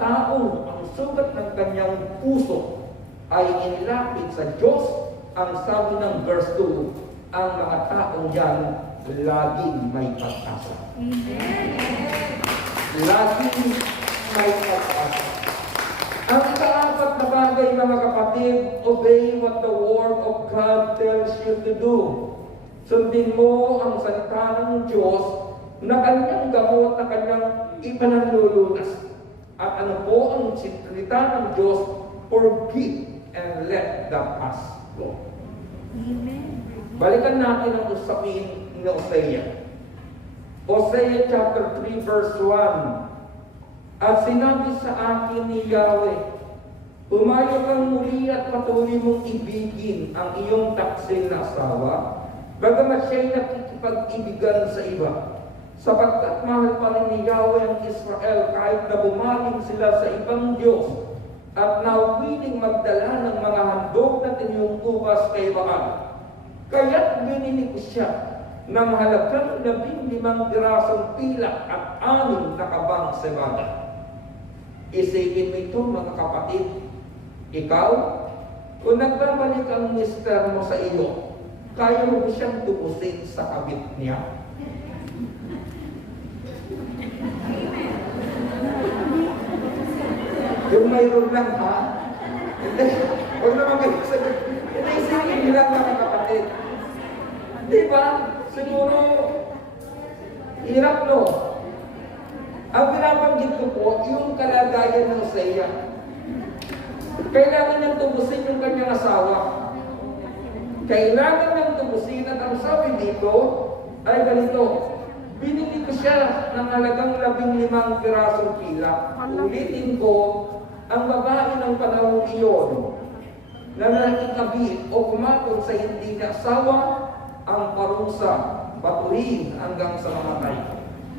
taong ang sugat ng kanyang puso ay inilapit sa Diyos, ang sabi ng verse 2, ang mga taong yan laging may pag-asa. Laging may pag-asa. Ang ikaapat na bagay, mga kapatid, obey what the Word of God tells you to do. Sundin mo ang salita ng Diyos na kanyang gamot, na kanyang ipananlulunas. At ano po ang salita ng Diyos? Forgive and let the past go. Amen. Balikan natin ang usapin ni Hosea. Hosea chapter 3 verse 1. At sinabi sa akin ni Yahweh, pumayo kang muli at patuloy mong ibigin ang iyong taksil na asawa, bagamat siya'y nakikipag-ibigan sa iba. Sapagkat mahal pa rin ni Yahweh ang Israel kahit na bumaling sila sa ibang Diyos at nawiling magdala ng mga handog na tiniyungkukas kay Baal. Kaya't binili ko siya na mahalagang 15 pirasong pilak at 6 na kabang cebada. Isipin mo ito, mga kapatid. Ikaw, kung nagbabalik ang mister mo sa iyo, kaya mo siyang tubusin sa kabit niya? Yung mayroon lang, ha? Hindi. Huwag naman kayo sagot. Inaisipin nila, mga kapatid. Di ba? Siguro, hirap, no? Ang pinapanggit ko po, yung kalagayan ng Hosea. Kailangan niyang tubusin yung kanyang asawa. Kailangan niyang tubusin, at ang sabi dito ay ganito, binili ko siya ng halagang 15 pirasong pilak. Ulitin ko, ang babae ng panahong iyon na nakikabit o kumatong sa hindi na asawa, ang parusa, batuhin hanggang sa mamatay.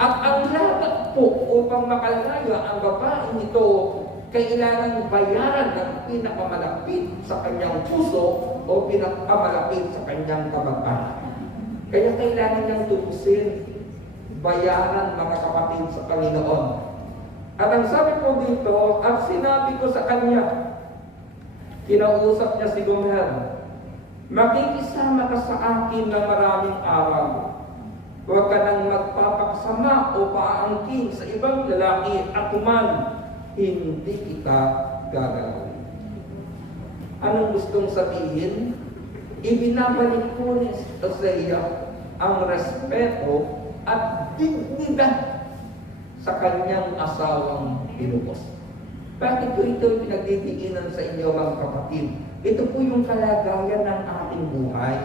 At ang labat po upang makalaya ang babaeng ito, kailangan bayaran ng pinakamalapit sa kanyang puso o pinakamalapit sa kanyang kabataan. Kaya kailangan niyang tubusin, bayaran, mga kapatid, sa Panginoon. At ang sabi ko dito, at sinabi ko sa kanya, kinausap niya si Gomer, makikisama ka sa akin ng maraming araw. Huwag ka nang magpapakasama o paangkin sa ibang lalaki at man, hindi kita gagawin. Anong gustong sabihin? Ibinabalik ko ni Hosea ang respeto at dignidad sa kanyang asawang binubos. Bakit ko ito pinagdidiinan sa inyo, mga kapatid? Ito po yung kalagayan ng ating buhay.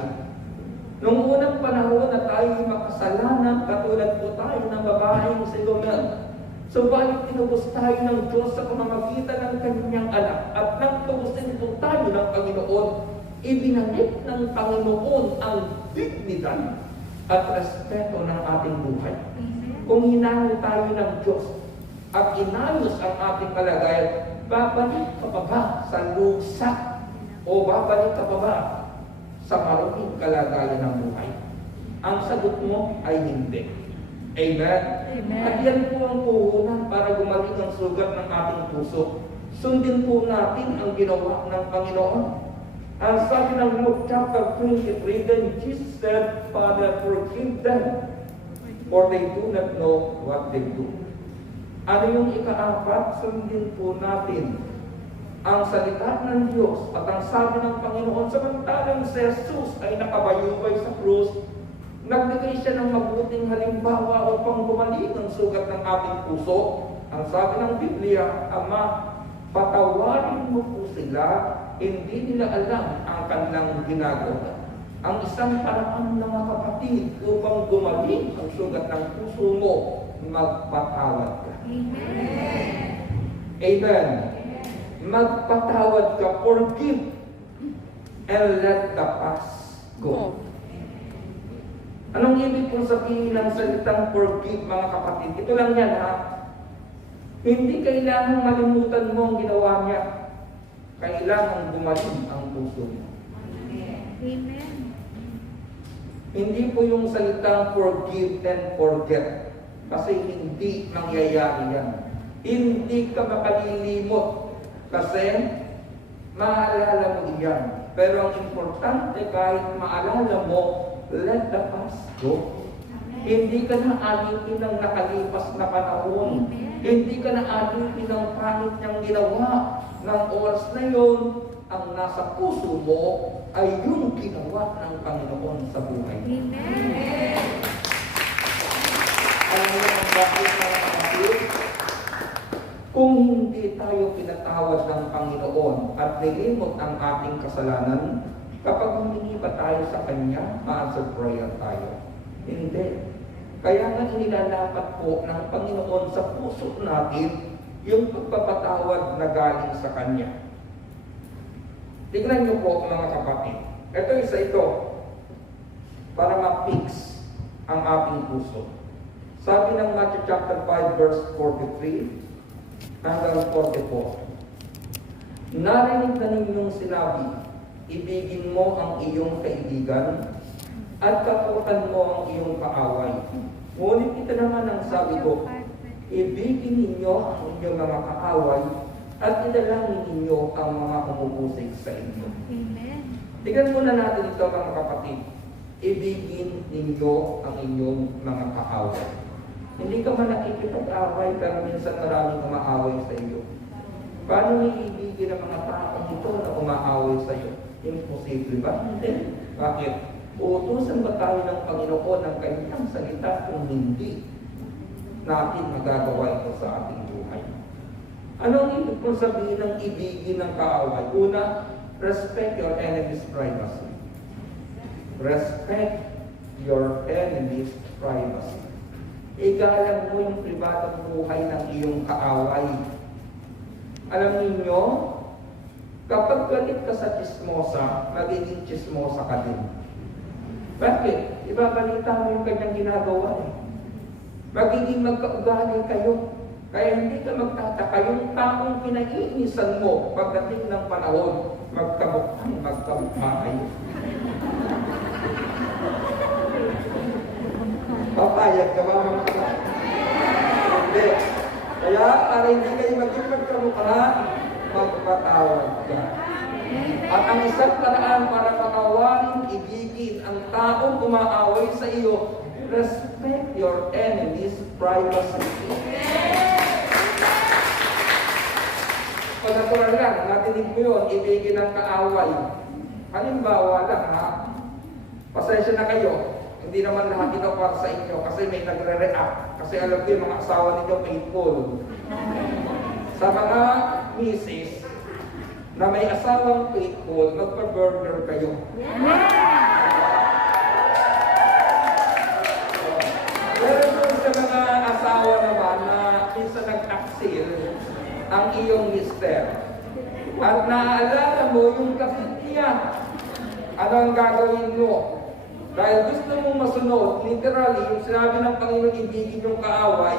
Noong unang panahon na tayo makasalanan, katulad po tayo ng babaeng si Gomer. Subalit tinubos tayo ng Diyos sa pamamagitan ng kanyang anak. At nang tubusin po tayo ng Panginoon, ibinalik ng Panginoon ang dignidad at respeto ng ating buhay. Kung hinango tayo ng Diyos at inayos ang ating kalagayan, babalik ka pa ba sa lusa? O babalik ka pa ba sa maruming kalagayan ng buhay? Ang sagot mo ay hindi. Amen? Amen. At yan po ang puhunan para gumaling ang sugat ng ating puso. Sundin po natin ang ginawa ng Panginoon. Ang sabi ng Luke chapter 23, then Jesus said, Father, forgive them, for they do not know what they do. Ano yung ikaapat? Sundin po natin ang salita ng Diyos at ang sabi ng Panginoon. Samantalang si Jesus ay nakabayubay sa krus, nagbigay siya ng mabuting halimbawa upang gumaling ang sugat ng ating puso. Ang sabi ng Biblia, Ama, patawarin mo po sila, hindi nila alam ang kanilang ginagawa. Ang isang paraan, mga kapatid, upang gumaling ang sugat ng puso mo, magpatawad ka. Amen. Amen. Magpatawad ka, forgive, and let the past go. Anong ibig kong sabihin ng salitang forgive, mga kapatid? Ito lang yan, ha? Hindi kailangan malimutan mo ang ginawa niya. Kailangan gumaling ang puso mo. Amen. Hindi po yung salitang forgive and forget. Kasi hindi mangyayari yan. Hindi ka makalilimot kasi maalala mo iyan. Pero ang importante, kahit maalala mo, let the past go. Hindi ka na alipin ng nakalipas na panahon. Hindi ka na alipin ng pangit niyang ginawa. Ng oras na yun, ang nasa puso mo ay yung ginawa ng Panginoon sa buhay. Amen. Alam mo ang bakit mga kapatid? Kung hindi tayo pinatawad ng Panginoon at nilimot ang ating kasalanan, kapag humingi pa tayo sa Kanya, ma-answer prayer tayo. Hindi. Kaya nga inilalapat po ng Panginoon sa puso natin yung pagpapatawad na galing sa Kanya. Tingnan niyo po mga kapatid. Ito isa ito para ma-fix ang ating puso. Sabi ng Matthew chapter 5 verse 43 hanggang 44. Narinig na ninyong sinabi, ibigin mo ang iyong kaibigan at takutan mo ang iyong kaaway. Ngunit ito naman ang sabi ko, ibigin ninyo ang inyong mga kaaway at idalangin ninyo ang mga umubusig sa inyo. Amen. Tignan muna natin ito mga kapatid. Ibigin ninyo ang inyong mga kaaway. Hindi ka man nakikipag-away pero minsan maraming umaaway sa iyo. Paano iibigin ang mga taong ito na umaaway sa iyo? Imposible ba? Hindi. Bakit? Uutusan ba tayo ng Panginoon ng kanyang salita kung hindi natin magagawa ito sa ating buhay? Ano ang ibig kong sabihin ng ibigin ng kaaway? Una, respect your enemy's privacy. Respect your enemy's privacy. Igalang mo yung pribadong buhay ng iyong kaaway. Alam niyo, kapag galit ka sa chismosa, magiging chismosa ka din. Bakit? Ibabalita mo yung kanyang ginagawa eh. Magiging magkaugali kayo. Kaya hindi ka magtataka yung taong pinag-iinisan mo pagdating ng panahon, magkamukha kayo. Papayag ka ba mga kapatid? Hindi. Kaya para hindi kayo maging magkamukha, magpatawad ka. At ang isang paraan para patawarin, ibigin ang taong umaaway sa iyo, respect your enemy's privacy. Natural lang, natinig mo yun, ibigin ang kaaway. Halimbawa lang ha, pasensya na kayo, hindi naman lahat ito para sa inyo kasi may nagre-react. Kasi alam ko yung mga asawa ninyo faithful. Sa mga misis na may asawang faithful, magpa-burger kayo. Pero kung sa mga asawa naman na minsan nag-taksil ang iyong mister at naaalala mo yung kapit niya, ano ang gagawin mo? Dahil gusto mong masunod, literally, yung sinabi ng Panginoon, ibigin yung kaaway,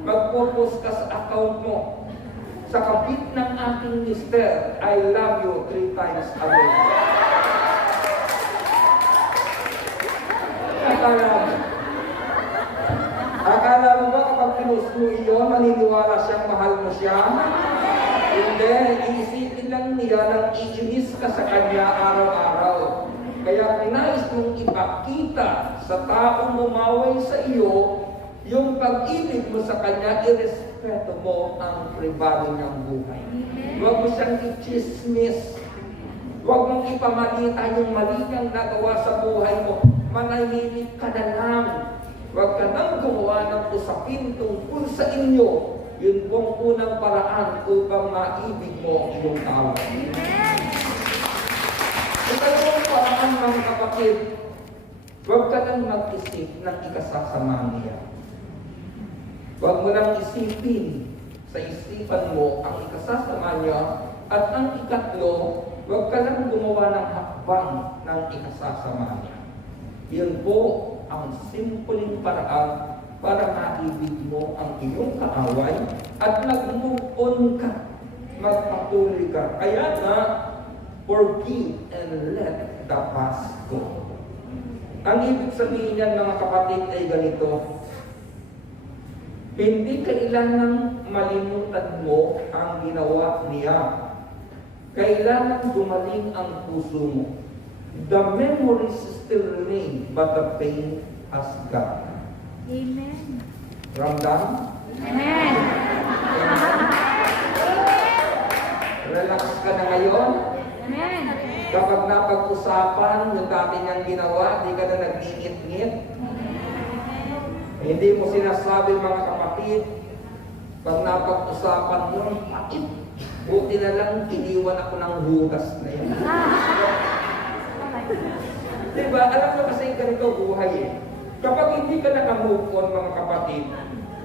mag-focus ka sa account mo. Sa kapit ng aking mister, I love you 3 times a day. Akala mo ba kapag pinost mo iyon, maniniwala siyang mahal mo siya? Hindi, iisipin lang niya nang iinis ka sa kanya araw-araw. Kaya nais mong ipakita sa taong umaway sa iyo, yung pag-ibig mo sa kanya, irespeto mo ang pribado niyang buhay. Huwag mo siyang i-chismis. Huwag mong ipamalita yung mali niyang nagawa sa buhay mo. Manahimik ka na lang. Huwag ka nang gumawa ng usapin tungkol sa inyo. Yun pong unang paraan upang maibig mo ang iyong tao. Ang dalawang paraan mga kapatid, huwag ka nang mag-isip ng ikasasama niya. Huwag mo nang isipin sa isipan mo ang ikasasama niya at ang ikatlo, huwag ka lang gumawa ng hakbang ng ikasasama niya. Yun po ang simpleng paraan para maibig mo ang iyong kaaway at mag-move on ka, magpatuloy ka. Kaya nga, forgive and let the past go. Ang ibig sabihin niyan mga kapatid ay ganito. Hindi kailangang malimutan mo ang ginawa niya. Kailangan gumaling ang puso mo. The memories still remain, but the pain has gone. Amen. Ramdam? Amen. Relax ka na ngayon. Amen. Kapag napag-usapan yung dati niyang ginawa, di ka na nag-iit-ngit. Hindi mo sinasabi mga kapatid, pag napag-usapan mo, pait. Buti na lang, iniwan ako ng hugas na yan. Diba? Alam mo kasi ganito buhay eh. Kapag hindi ka naka-move on mga kapatid,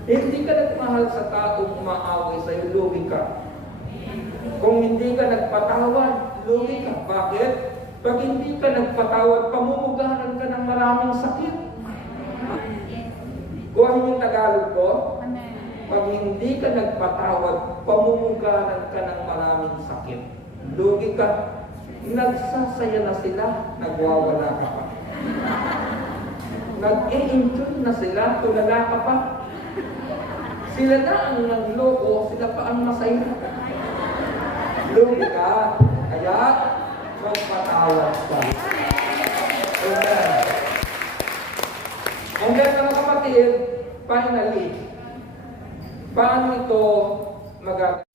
hindi ka nagmahal sa taong umaaway sa'yo, lugi ka. Kung hindi ka nagpatawad, lugi ka. Bakit? Pag hindi ka nagpatawad, pamumugaran ka ng maraming sakit. Kuhain yung Tagalog ko. Amen. Pag hindi ka nagpatawad, pamumugaran ka ng maraming sakit. Lugi ka. Nagsasaya na sila, nagwawala ka pa. Nag-i-enjoy na sila, tulala ka pa. Sila na ang nagloko, sila pa ang masaya. Lugi ka. Kaya, magpatawad ka. Amen. And then mga kapatid, finally, paano ito magagawa?